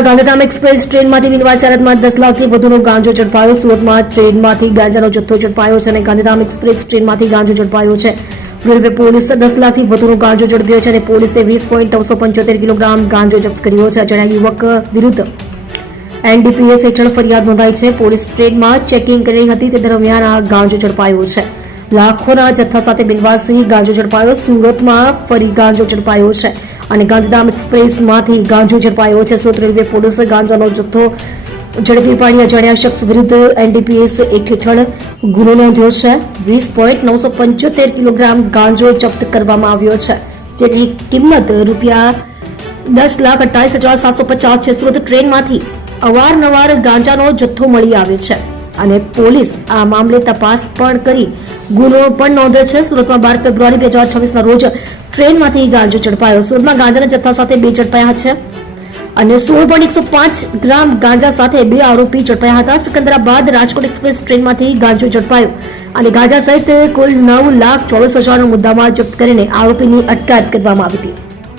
સુરતમાં ગાંધીધામ એક્સપ્રેસ ટ્રેનમાંથી બિનવારસારતમાં 10 લાખથી વધુનો ગાંજો ઝડપાયો. સુરતમાં ટ્રેનમાંથી ગાંજાનો જથ્થો ઝડપાયો છે અને ગાંધીધામ એક્સપ્રેસ ટ્રેનમાંથી ગાંજો ઝડપાયો છે. રેલવે પોલીસે 10 લાખથી વધુનો ગાંજો ઝડપ્યો છે અને પોલીસે 20.375 કિલોગ્રામ ગાંજો જપ્ત કર્યો છે. અજાણ્યા યુવક વિરુદ્ધ એનડીપીએસ હેઠળ ફરિયાદ નોંધાઈ છે. પોલીસ ટ્રેનમાં ચેકિંગ કરી રહી હતી તે દરમિયાન આ ગાંજો ઝડપાયો છે. લાખોના જથ્થા સાથે બિનવારસી ગાંજો ઝડપાયો. સુરતમાં ફરી ગાંજો ઝડપાયો છે અને ગાંધીધામ એક્સપ્રેસમાંથી ગાંજો ઝડપાયો છે. સુરત રેલવે પોલીસે ગાંજાનો જથ્થો ઝડપી પાડી અજાણ્યા શખ્સ વિરુદ્ધ એનડીપીએસ એક્ટ હેઠળ ગુનો નોંધ્યો છે. 20.975 કિલોગ્રામ ગાંજો જપ્ત કરવામાં આવ્યો છે, જેની કિંમત ₹10,28,750 છે. સુરત ટ્રેનમાંથી અવારનવાર ગાંજાનો જથ્થો મળી આવે છે અને પોલીસ આ મામલે તપાસ પણ કરી ગુનો પણ નોંધે છે. સુરતમાં 12 ફેબ્રુઆરી 2026ના રોજ ટ્રેનમાંથી ગાંજો ઝડપાયો. સુરતમાં ગાંજાના જથ્થા સાથે 2 ઝડપાયા છે અને 16.105 ગ્રામ ગાંજા સાથે 2 આરોપી ઝડપાયા હતા. સિકંદરાબાદ રાજકોટ એક્સપ્રેસ ટ્રેનમાંથી ગાંજો ઝડપાયો અને ગાંજા સહિત કુલ 9,24,000નો મુદ્દામાલ જપ્ત કરીને આરોપીની અટકાયત કરવામાં આવી હતી.